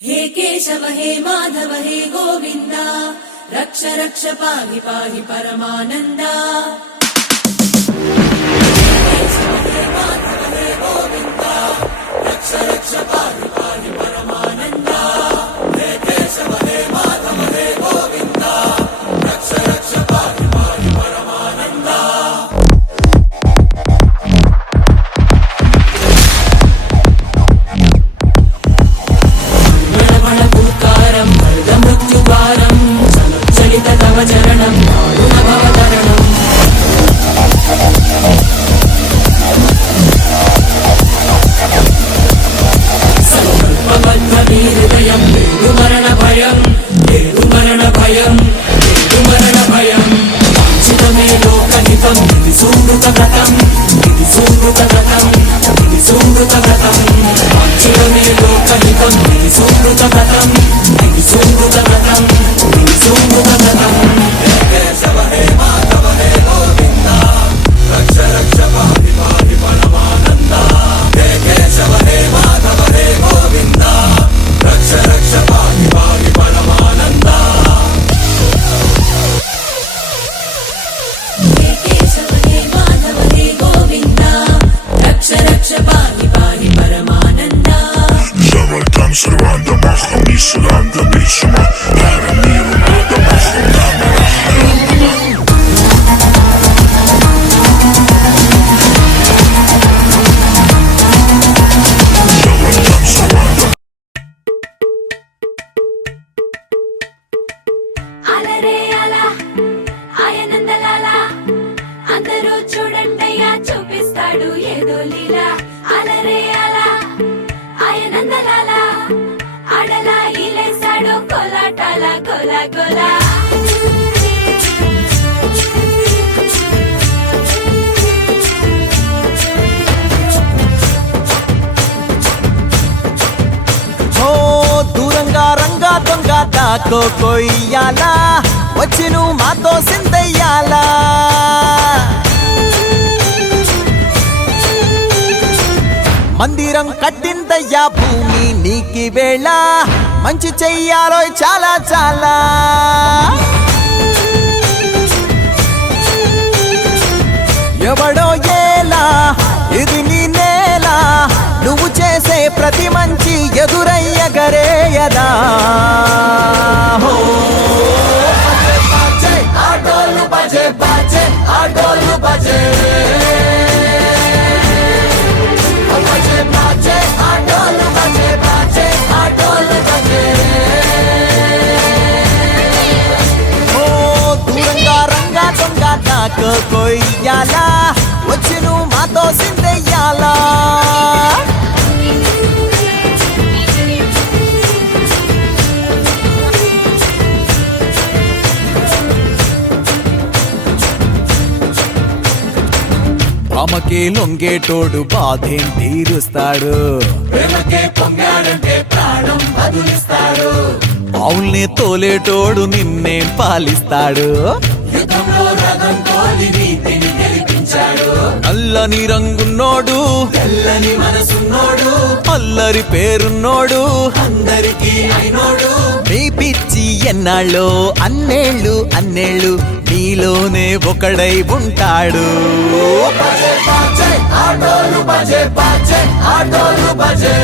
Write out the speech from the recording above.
हे केशव हे माधव हे गोविन्द रक्ष रक्ष पाहि पाहि परमानन्दा। केशव हे माधव हे गोविन्द रक्ष रक्ष पाहि पाहि परमानन्दा। हे केशव हे माधव हे गोविन्द रक्ष रक्ष पाहि पाहि परमानन्दा। तव चरणं भवतरणम् संकल्पबद्धहृदयं मरणभयं मरणभयं मरणभयं वाञ्छितमे लोकहितं सुमृतव्रतं सुमृतव्रतं सुमृतव्रतं वाञ्छितमे लोकहितं सुमृतव्रतं सुमृतव्रतं सुमृतव्रतं। हे केशव हे माधव हे गोविन्द रक्ष रक्ष पाहि पाहि परमानन्दा। हे केशव हे माधव हे गोविन्द रक्ष रक्ष पाहि पाहि परमानन्दा। हे केशव हे माधव हे गोविन्द रक्ष रक्ष पाहि पाहि परमानन्दा। Zawal tam surround macham isuranda bishma Karamir nada macham nama Zawal tam surround అలరే అలా ఆయనందలాలా అందరూ చూడండయ్యా చూపిస్తాడు ఏదో లీలా। అలరే అలా ఆయనందలాలా ఆడలా ఇలేసాడు కోలాటాల గోలా గోలా। దూరంగా రంగా దొంగ దాకో కొయ్యాలా వచ్చి నువ్వు మాతో సిందయ్యాలా। మందిరం కట్టిందయ్యా భూమి నీకి వేళ మంచి చెయ్యాలో చాలా చాలా। ఎవడో ఏలా ఇది నీ నేల నువ్వు చేసే ప్రతి మంచి ఎదురయ్యగరేయదా। ఆటోలు బజే బాజే ఆటోలు బజే బజే బాజే ఆటోలు బజే బాజే ఆటోలు బజే। దూరంగా రంగా దొంగ నాకు కొయ్యాలా వచ్చి నువ్వు మాతో సిందెయ్యాలా। రామకే లొంగేటోడు బాధేం తీరుస్తాడు ప్రేమకే పొంగాడంటే ప్రాణం బదులిస్తాడు। ఆవుల్ని తోలేటోడు నిన్నేం పాలిస్తాడు యుద్ధంలో రథం తోలి నీతిని గెలిపించాడు। నల్లని రంగున్నోడు తెల్లని మనసున్నోడు అల్లరి పేరున్నోడు అందరికీ అయినోడు। నీ పిచ్చి ఎన్నాళ్ళో అన్నేళ్ళు అన్నేళ్ళు నీలోనే ఒకడై ఉంటాడు। బజే బాజే ఆటోలు బజే బాజే ఆటోలు బజే।